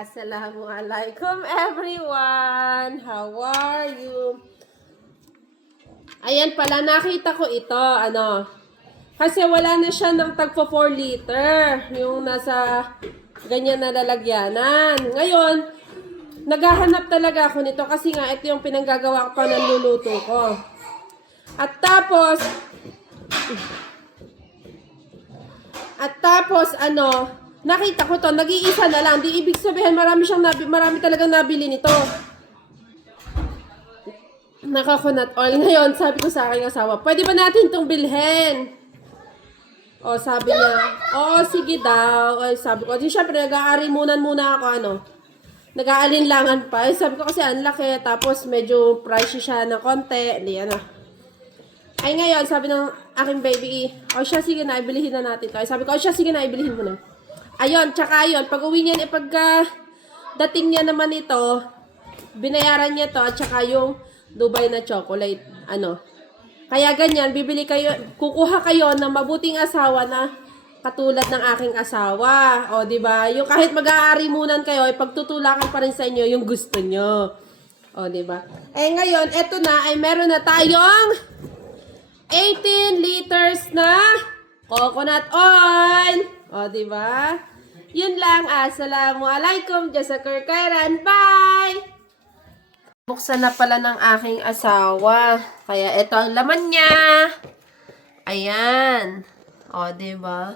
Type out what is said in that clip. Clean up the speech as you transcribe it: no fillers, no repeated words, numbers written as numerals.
Assalamualaikum everyone! How are you? Ayan pala, nakita ko ito, kasi wala na siya ng tagpo 4 liter, yung nasa ganyan na lalagyanan. Ngayon, naghahanap talaga ako nito kasi nga ito yung pinanggagawa ko pa ng luluto ko. At tapos, nakita ko to, nag-iisa na lang. Di ibig sabihin, marami talagang nabili nito. Naka-coconut oil. Ngayon, sabi ko sa aking asawa, pwede ba natin itong bilhin? O, sabi niya, oo, sige daw. Ay, sabi ko, di syempre, nag-aarimunan muna ako, nag-aalinlangan pa. Ay, sabi ko kasi, ang laki. Tapos, medyo pricey siya ng konti. Di, Ay, ngayon, sabi ng aking baby, o siya, sige na, ibilihin na natin to. Ay, sabi ko, o siya, sige na, ibilihin mo na. Ayun, tsaka ayun, pag uwi niya, pagka dating niya naman ito, binayaran niya to, at tsaka yung Dubai na chocolate, Kaya ganyan, kukuha kayo ng mabuting asawa na katulad ng aking asawa. O, di ba? Yung kahit mag-aarimunan kayo, pagtutulakan pa rin sa inyo yung gusto nyo. O, di ba? Eh, ngayon, eto na, ay meron na tayong 18 liters na coconut oil. O, di ba? Yun lang. Assalamualaikum. Jasakar Kairan. Bye! Buksan na pala ng aking asawa. Kaya ito ang laman niya. Ayan. O, di ba?